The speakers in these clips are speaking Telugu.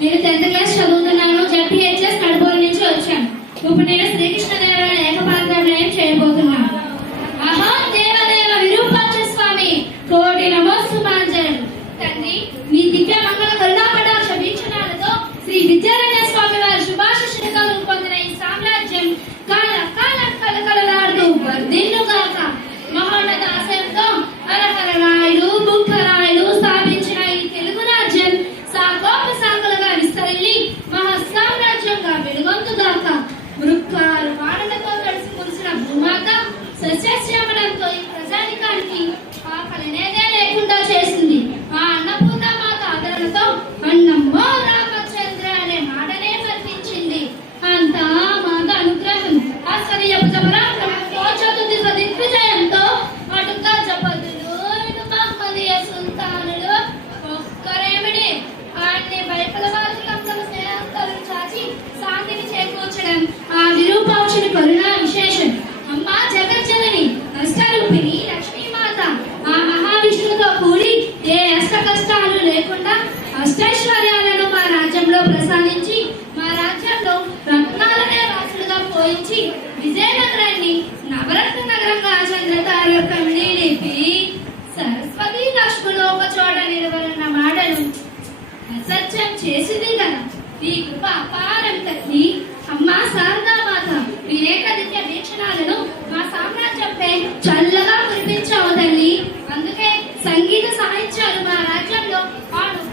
నేను 10th క్లాస్ చదువుతున్నాను. జడ్పీహెచ్ఎస్ కడపూరు నుంచి వచ్చాను. ఇప్పుడు నేను శ్రీకృష్ణదేవరాయల ఏకపాత్రాభినయం చేయబోతున్నాను. అహో దేవదేవ విరూపాక్ష స్వామి కోటి నమోస్తుమాంజలు. తండ్రి, మీ దివ్య మంగళ కరుణాకటాక్ష వీక్షణాలతో శ్రీ విద్యారణ్య స్వామి వారి శుభాశిషులుగా పొందిన ఈ సామ్రాజ్యం కాల కాలం కలకలలాడుతూ వర్ధిల్లుగాక. మహోన్నత ఆశయంతో హరహర రాయులు బుక్కరాయులు స్థాపించిన ఈ తెలుగు రాజ్యం సాకోపసాకులుగా విస్తరిల్లి మహాసామ్రాజ్యంగా వెలుగొందుగాక. వృక్షాలు వానలతో కలిసి మురిసిన భూమాత సస్యశ్యామలంతో ఈ ప్రజానికానికి ఆకలినేదే లేకుండా చేసింది. ఆ అన్నపూర్ణ మాత ఆదరణతో అన్నమ్మో రామచంద్ర అనే మాటనే కల్పించింది. అంతా మాత అనుగ్రహం. ఆశ్చర్యపు పరాక్రమంతో చతుర్థి దిగ్విజయంతో అటుగా జపదులు ఇటు మహమ్మదీయ సుల్తానులు ఒక్కరేమిడి అన్ని వైపుల వారి కంపెల స్నేహాలు చాచి శాంతిని చేకూర్చడం ఆ విరూపాక్షుని కరుణా విశేషం. అమ్మ జగజ్జనని అష్టరూపిణి లక్ష్మీమాత ఆ మహావిష్ణువుతో కూడి ఏ అష్ట కష్టాలు లేకుండా అష్టైశ్వర్యాలను మా రాజ్యంలో ప్రసాదించి మా రాజ్యంలో రత్నాలనే రాసులుగా పోయించి విజయనగరాన్ని నవరత్న నగరంగా చంద్రతారకం నిలిపి సరస్వతి లక్ష్ములు ఒక చోట నిలవరన్న మాటలు అసత్యం చేసింది కదా. ఈ కృప అపారం తల్లి. అమ్మ శారదామాత వివేక దివ్య వీక్షణాలను మా సామ్రాజ్యంపై చల్లగా కురిపించావు తల్లి. అందుకే సంగీత సాహిత్యాలు మా రాజ్యంలో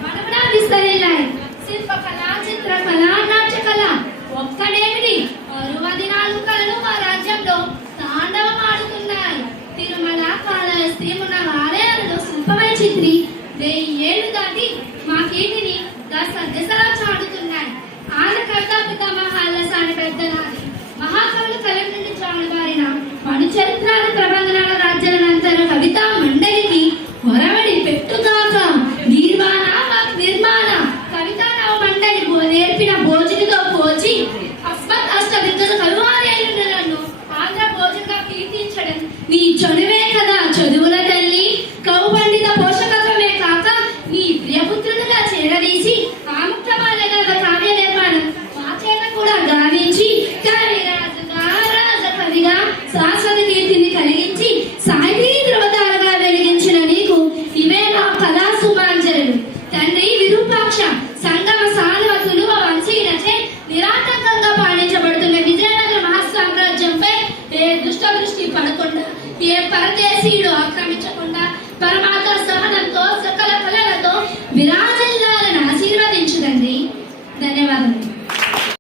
మనమడా విస్తరిల్లాయి. శిల్పకళ, చిత్రకళ, నాట్యకళ ఒక్కడేమిటి 64 కళలు మా రాజ్యంలో తాండవం ఆడుతున్నాయి. తిరుమల, కాళహస్తి మున్న ఆలయాలలో శిల్పమై చిత్రి 1000 ఏళ్లు దాటి మా కీర్తిని దశలా చాటుతున్నాయి. ఆనకర్త పితామహాల సాని పెద్దనాది మహాకవులు కలం నుండి చాటుబారిన మను చరిత్రాల ప్రబంధనాల రాజ్యాలంతర కవితా మండలికి వరవడి పెట్టుగాక. నిర్మాణ కవితా నవ మండలి నేర్పిన భోజనితో పోచి అస్మత్ అష్ట విద్యుత కరువారేళ్ళు నన్ను ఆంధ్ర భోజనగా కీర్తించడం నీ చనువే కదా చదువుల తల్లి. కవు పండిత పోషకత్వమే కాక నీ ప్రియపుత్రులుగా చేరదీసి ఆముక్తమాలగా కావ్య నిర్మాణం మా చేత కూడా గావించి కవిరాజుగా రాజకవిగా శాశ్వత కీర్తిని కలిగించి సాహితీ ధృవతారగా వెలిగించిన నీకు ఇవే నా కళా సుమాంజలు. తండ్రి విరూపాక్ష సంగమ సానువతులు వంశీలచే నిరాటంకంగా పాలించబడుతున్న విజయనగర మహాసామ్రాజ్యంపై ఏ దుష్ట దృష్టి పడకుండా, ఏ పరదేశీయుడు ఆక్రమించకుండా పరమాత్మ సహనంతో సకల కళలతో విరాజిల్లాలని ఆశీర్వదించుదండి. ధన్యవాదాలు.